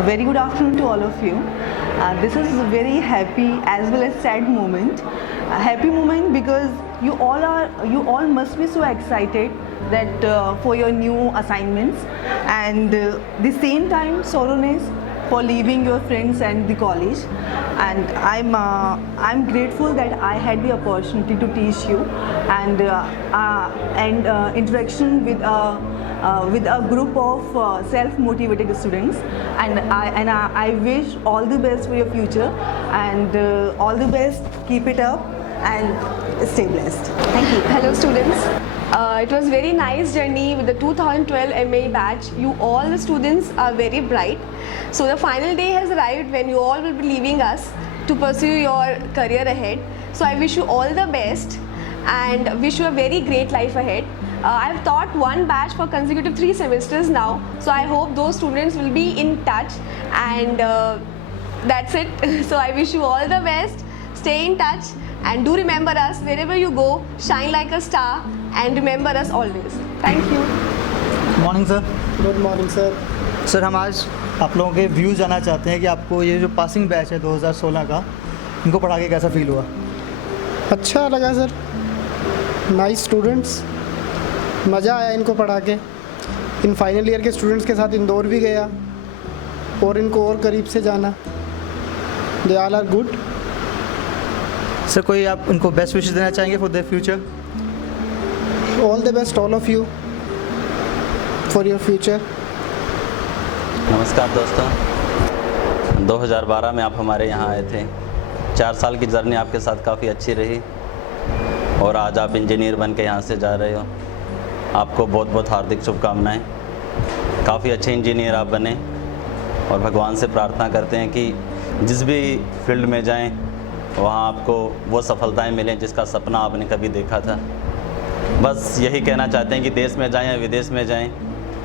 A very good afternoon to all of you. This is a very happy as well as sad moment. A happy moment because you all must be so excited that for your new assignments, and the same time sorrowness for leaving your friends and the college. And I'm grateful that I had the opportunity to teach you, and interaction with a group of self-motivated students, and I wish all the best for your future, and all the best, keep it up and stay blessed. Thank you. Hello students. It was very nice journey with the 2012 MA batch. You all the students are very bright. So the final day has arrived when you all will be leaving us to pursue your career ahead. So I wish you all the best and wish you a very great life ahead. I've taught one batch for consecutive 3 semesters now. So I hope those students will be in touch, and that's it. So I wish you all the best. Stay in touch and do remember us wherever you go. Shine like a star and remember us always. Thank you. Morning sir. Good morning sir. Sir हम आज आप लोगों के views जानना चाहते हैं कि आपको ये जो पासिंग बैच है 2016 का, इनको पढ़ा के कैसा फील हुआ? अच्छा लगा सर, नाइस स्टूडेंट्स, मज़ा आया इनको पढ़ा के। इन फाइनल ईयर के स्टूडेंट्स के साथ इंदौर भी गया और इनको और करीब से जाना। They all are good. Sir कोई आप उनको बेस्ट विशेस देना चाहेंगे for their future? All the best all of you for your future. नमस्कार दोस्तों, 2012 में आप हमारे यहाँ आए थे। 4 साल की जर्नी आपके साथ काफ़ी अच्छी रही और आज आप इंजीनियर बन के यहाँ से जा रहे हो। आपको बहुत बहुत हार्दिक शुभकामनाएं। काफ़ी अच्छे इंजीनियर आप बने और भगवान से प्रार्थना करते हैं कि जिस भी फील्ड में जाएं वहाँ आपको वो सफलताएं मिलें जिसका सपना आपने कभी देखा था। बस यही कहना चाहते हैं कि देश में जाएं या विदेश में जाएं,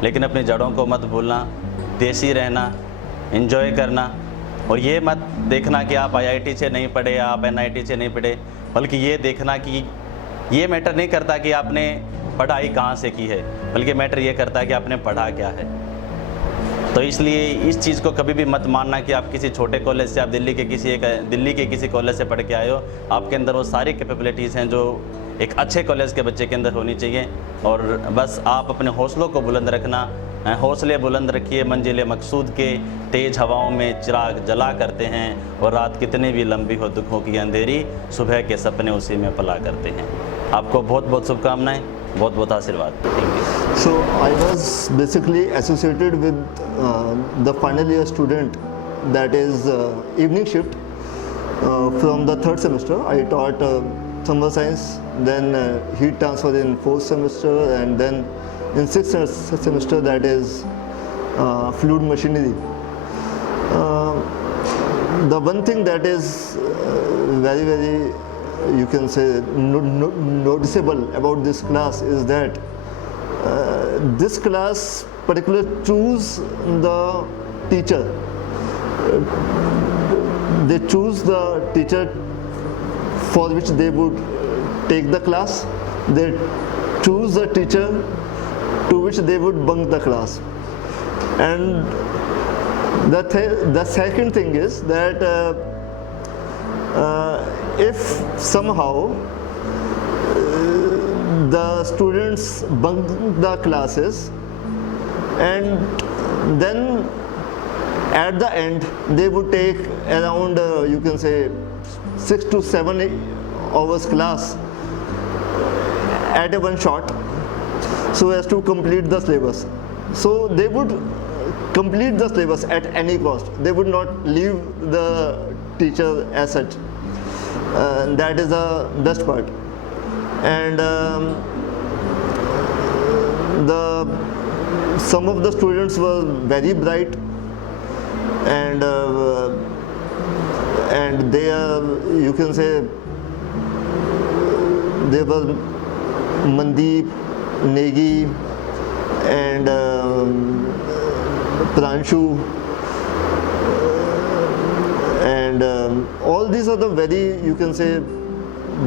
लेकिन अपनी जड़ों को मत भूलना, देशी रहना, एंजॉय करना, और ये मत देखना कि आप IIT से नहीं पढ़े या आप NIT से नहीं पढ़े, बल्कि ये देखना कि ये मैटर नहीं करता कि आपने पढ़ाई कहाँ से की है, बल्कि मैटर ये करता है कि आपने पढ़ा क्या है। तो इसलिए इस चीज़ को कभी भी मत मानना कि आप किसी छोटे कॉलेज से, आप दिल्ली के किसी कॉलेज से पढ़ के आए हो। आपके अंदर वो सारी कैपेबिलिटीज़ हैं जो एक अच्छे कॉलेज के बच्चे के अंदर होनी चाहिए। और बस आप अपने हौसलों को बुलंद रखना, हौसले बुलंद रखिए। मंजिल मकसूद के तेज़ हवाओं में चिराग जला करते हैं, और रात कितनी भी लंबी हो दुखों की अंधेरी, सुबह के सपने उसी में पला करते हैं। आपको बहुत बहुत शुभकामनाएं, बहुत बहुत आशीर्वाद। Thank you. So I was basically associated with the final year student, that is evening shift. From the 3rd semester I taught thermal science, then heat transfer in 4th semester, and then in 6th semester that is fluid machinery. The one thing that is very you can say noticeable about this class is that this class particularly choose the teacher. They choose the teacher for which they would take the class. They choose the teacher to which they would bunk the class. And the second thing is that if somehow the students bunk the classes and then at the end they would take around you can say 6 to 7 hours class at a one shot, so as to complete the syllabus. So they would complete the syllabus at any cost. They would not leave the teacher as such. That is the best part. And some of the students were very bright, and they are, you can say, they were Mandeep, Negi, and Pranshu, and all these are the very, you can say,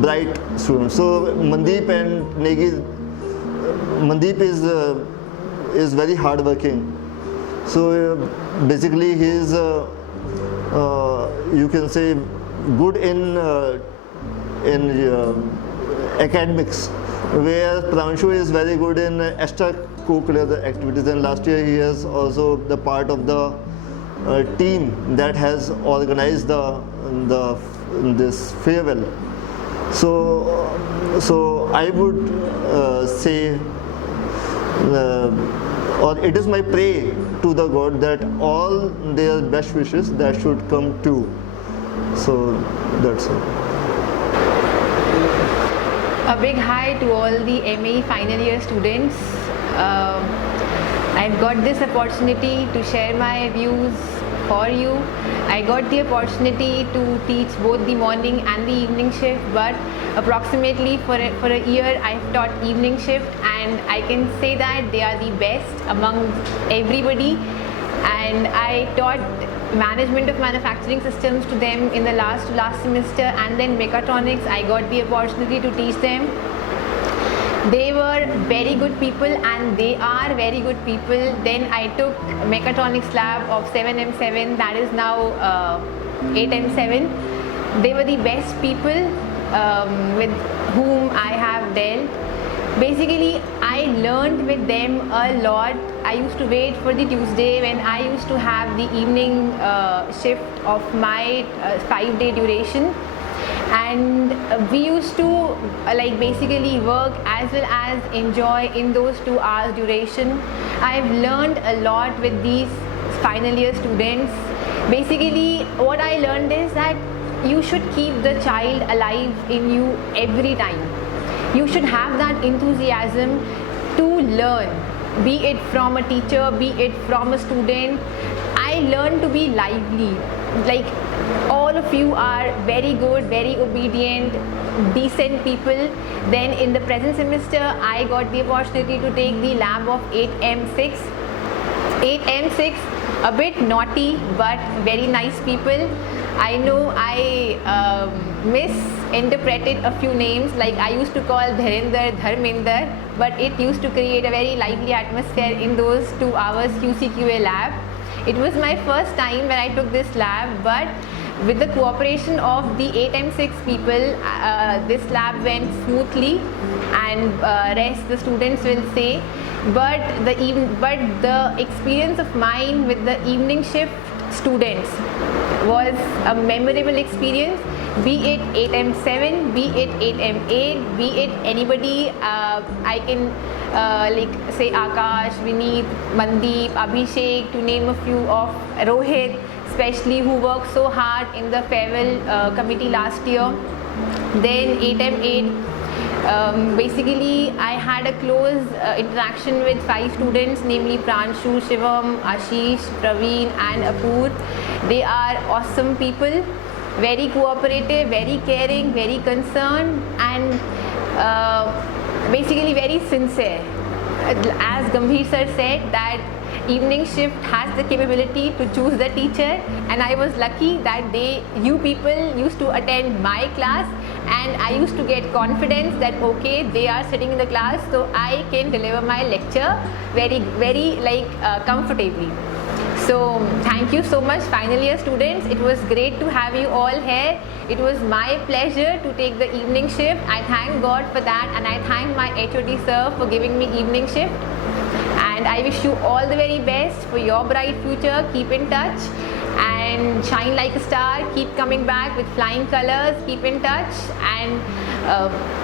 bright students. So Mandeep and Negi, Mandeep is very hardworking. So basically he is you can say good in academics, where Pranshu is very good in extracurricular activities, and last year he is also the part of the team that has organized this farewell. So I would say, or it is my prayer to the God that all their best wishes that should come true. So that's all. A big hi to all the MAE final year students. I've got this opportunity to share my views for you. I got the opportunity to teach both the morning and the evening shift, but approximately for a year I've taught evening shift, and I can say that they are the best among everybody. And I taught management of manufacturing systems to them in the last semester, and then mechatronics I got the opportunity to teach them. They were very good people, and they are very good people. Then I took mechatronics lab of 7M7, that is now 8M7. They were the best people with whom I have dealt. Basically, I learned with them a lot. I used to wait for the Tuesday when I used to have the evening shift of my 5-day duration, and we used to basically work as well as enjoy in those 2 hours duration. I've learned a lot with these final year students. Basically, what I learned is that you should keep the child alive in you every time. You should have that enthusiasm to learn, be it from a teacher, be it from a student. I learned to be lively. Like, all of you are very good, very obedient, decent people. Then in the present semester, I got the opportunity to take the lab of 8M6. 8M6, a bit naughty, but very nice people. I know I misinterpreted a few names, like I used to call Dharinder Dharminder, but it used to create a very lively atmosphere in those 2 hours QCQA lab. It was my first time when I took this lab, but with the cooperation of the 8M6 people, this lab went smoothly, and rest the students will say. But the experience of mine with the evening shift students was a memorable experience, be it 8M7, be it 8M8, be it anybody. I can say Akash, Vineet, Mandeep, Abhishek, to name a few, of Rohit especially, who worked so hard in the farewell committee last year. Then 8M8, basically I had a close interaction with 5 students, namely Pranshu, Shivam, Ashish, Praveen and Apoor. They are awesome people, very cooperative, very caring, very concerned, and basically very sincere. As Gambhir sir said, that evening shift has the capability to choose the teacher, and I was lucky that you people used to attend my class, and I used to get confidence that okay, they are sitting in the class, so I can deliver my lecture very comfortably. So thank you so much, final year students. It was great to have you all here. It was my pleasure to take the evening shift. I thank God for that, and I thank my HOD sir for giving me evening shift. And I wish you all the very best for your bright future. Keep in touch and shine like a star. Keep coming back with flying colors. Keep in touch, and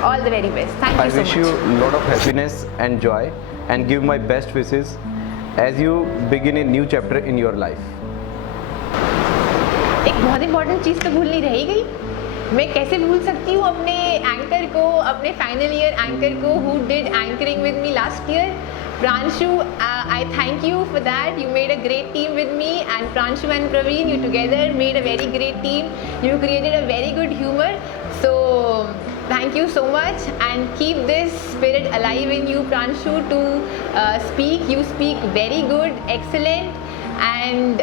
all the very best. Thank you so much. I wish you a lot of happiness and joy, and give my best wishes as you begin a new chapter in your life. एक बहुत important चीज़ तो भूल नहीं रह गई. मैं कैसे भूल सकती हूँ अपने एंकर को, अपने फाइनल ईयर एंकर को, who did anchoring with me last year. Pranshu, I thank you for that. You made a great team with me, and Pranshu and Praveen, you together made a very great team. You created a very good humor. So thank you so much, and keep this spirit alive in you, Pranshu, to speak. You speak very good, excellent, and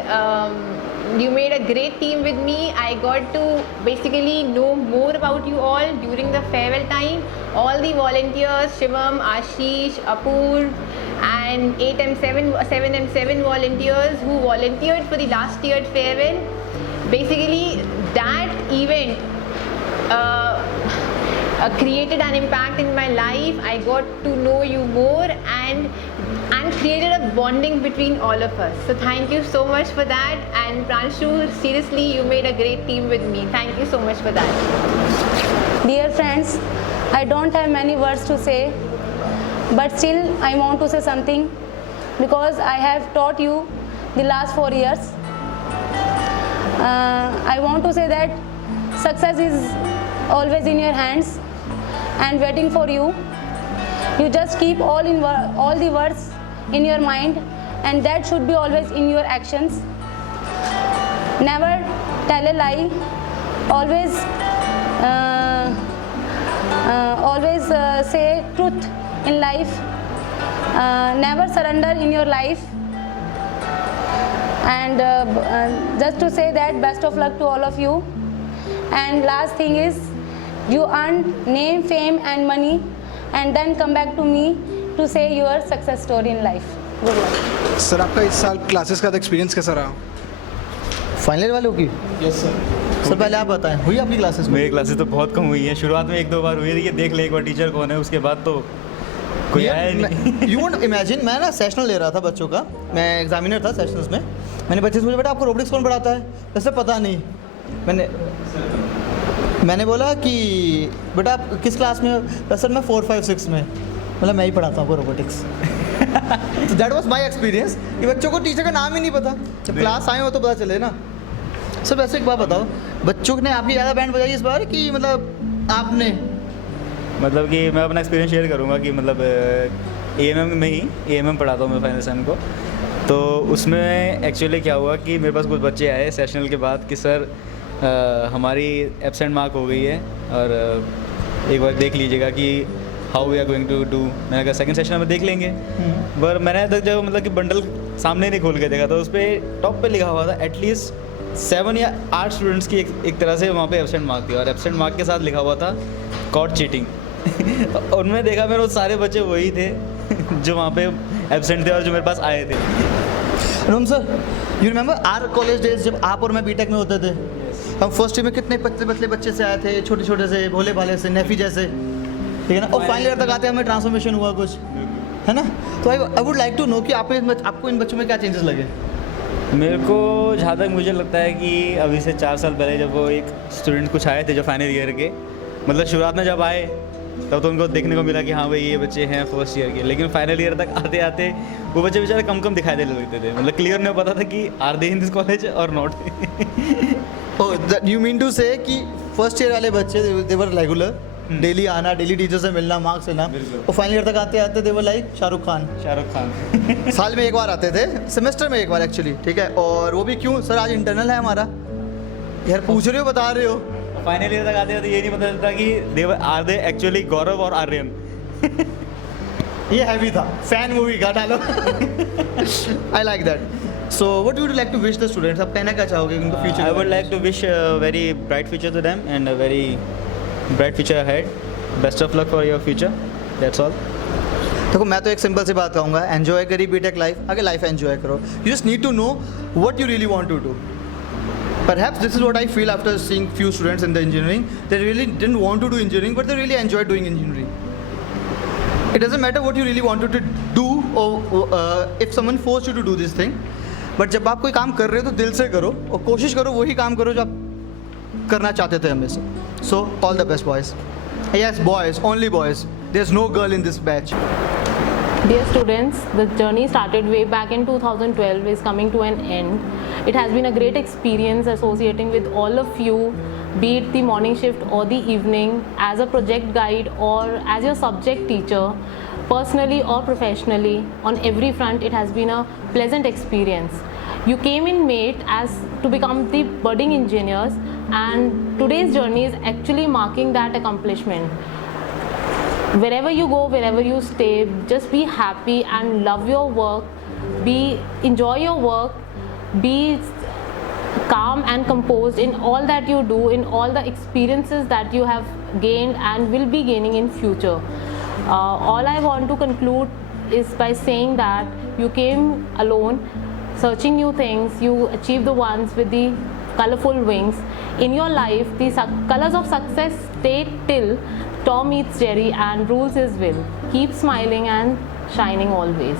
you made a great team with me. I got to basically know more about you all during the farewell time. All the volunteers, Shivam, Ashish, Apoor, and and 7M7 volunteers who volunteered for the last year farewell. Basically, that event created an impact in my life. I got to know you more and created a bonding between all of us. So thank you so much for that. And Pranshu, seriously, you made a great team with me. Thank you so much for that. Dear friends, I don't have many words to say, but still I want to say something because I have taught you the last 4 years. I want to say that success is always in your hands and waiting for you. You just keep all the words in your mind, and that should be always in your actions. Never tell a lie. Always say truth in life. Never surrender in your life. And just to say that best of luck to all of you. And last thing is, you earn name, fame and money, and then come back to me to say your success story in life. Good luck. Sir आपका इस साल classes का experience कैसा रहा? Final वालों की? Yes sir. Sir पहले आप बताएं, हुई आपकी क्लासेस? मेरी क्लासेस तो बहुत कम हुई है। शुरुआत में 1-2 बार हुई थी कि देख ले एक बार टीचर कौन है, उसके बाद तो कोई आया ही नहीं। यू वोंट इमेजिन, मैं ना सेशनल ले रहा था बच्चों का, मैं एग्जामिनर था सेशनल्स में। मैंने बच्चे से पूछा, बेटा आपको रोबोटिक्स कौन पढ़ाता है? वैसे पता नहीं। मैंने बोला कि बेटा आप किस क्लास में हो? सर मैं 4, 5, 6 में। मतलब मैं ही पढ़ाता हूँ आपको रोबोटिक्स। तो दैट वाज माय एक्सपीरियंस कि बच्चों को टीचर का नाम ही नहीं पता। जब क्लास आए हो तो पता चले ना। सर वैसे एक बात बताओ, बच्चों ने आपकी ज़्यादा बैंड बजाई इस बार कि मतलब आपने? मतलब कि मैं अपना एक्सपीरियंस शेयर करूँगा कि मतलब AMM में ही AMM पढ़ाता हूँ मैं फाइनल सेम को। तो उसमें एक्चुअली क्या हुआ कि मेरे पास कुछ बच्चे आए सेशनल के बाद कि सर हमारी एब्सेंट मार्क हो गई है और एक बार देख लीजिएगा कि how we are going to do. मैंने कहा सेकंड सेशन में देख लेंगे। पर मैंने तक जब मतलब कि बंडल सामने नहीं खोल के देखा था, उस पर टॉप पे लिखा हुआ था एटलीस्ट 7 या 8 स्टूडेंट्स की एक तरह से वहाँ पे एब्सेंट मार्क थी और एब्सेंट मार्क के साथ लिखा हुआ था कॉट चीटिंग। उनमें देखा मेरे वो सारे बच्चे वही थे जो वहाँ पे एब्सेंट थे और जो मेरे पास आए थे। रोम sir, you remember our college days जब आप और मैं बीटेक में होते थे? हम फर्स्ट ईयर में कितने पतले पतले बच्चे से आए थे, छोटे छोटे से, भोले भाले से, नेफी जैसे, ठीक है ना? और फाइनल ईयर तक आते हमें ट्रांसफॉर्मेशन हुआ कुछ, है ना? तो I would like to know कि आपको इन बच्चों में क्या चेंजेस लगे? मेरे को जहाँ तक मुझे लगता है कि अभी से 4 साल पहले जब वो एक स्टूडेंट कुछ आए थे जो फाइनल ईयर के, मतलब शुरुआत में जब आए तब तो उनको देखने को मिला कि हाँ भाई ये बच्चे हैं फर्स्ट ईयर के, लेकिन फाइनल ईयर तक आते आते वो बच्चे बेचारे कम कम दिखाई देने लगते थे। मतलब क्लियर नहीं पता था कि are they in this college और not. You mean to say कि फर्स्ट ईयर वाले बच्चे दे वर रेगुलर, डेली आना, डेली टीचर से मिलना, मार्क्स लेना, और फाइनल ईयर तक आते आते दे वर लाइक शाहरुख खान। साल में एक बार आते थे, सेमेस्टर में एक बार एक्चुअली, ठीक है? और वो भी क्यों सर? आज इंटरनल है हमारा। यार पूछ रहे हो, बता रहे हो। फाइनल ईयर तक आते आते ये नहीं पता चलता कि आर दे एक्चुअली गौरव और आर्यन। ये हैवी था, फैन मूवी का डालो। I like that. So what would you like to wish the students? आप कहना क्या चाहोगे उनको future? I would like to wish very bright future to them and a very bright future ahead. Best of luck for your future, that's all. देखो मैं तो एक simple सी बात कहूँगा, एन्जॉय करिए बीटेक लाइफ, आगे लाइफ एन्जॉय करो। You just need to know what you really want to do. Perhaps this is what I feel after seeing few students in the engineering. They really didn't want to do engineering, but they really enjoyed doing engineering. It doesn't matter what you really wanted to do or if someone forced you to do this thing. But जब आप कोई काम कर रहे हो तो दिल से करो और कोशिश करो वही काम करो जो आप करना चाहते थे हमेशा। So all the best boys. Yes boys, only boys. There's no girl in this batch. Dear students, the journey started way back in 2012 is coming to an end. It has been a great experience associating with all of you, be it the morning shift or the evening, as a project guide or as your subject teacher, personally or professionally. On every front, it has been a pleasant experience. You came in mate as to become the budding engineers, and today's journey is actually marking that accomplishment. Wherever you go, wherever you stay, just be happy and love your work. Enjoy your work. Be calm and composed in all that you do, in all the experiences that you have gained and will be gaining in future. All I want to conclude is by saying that you came alone, searching new things, you achieved the ones with the colorful wings. In your life, the colors of success stay till Tom meets Jerry and rules his will. Keep smiling and shining always.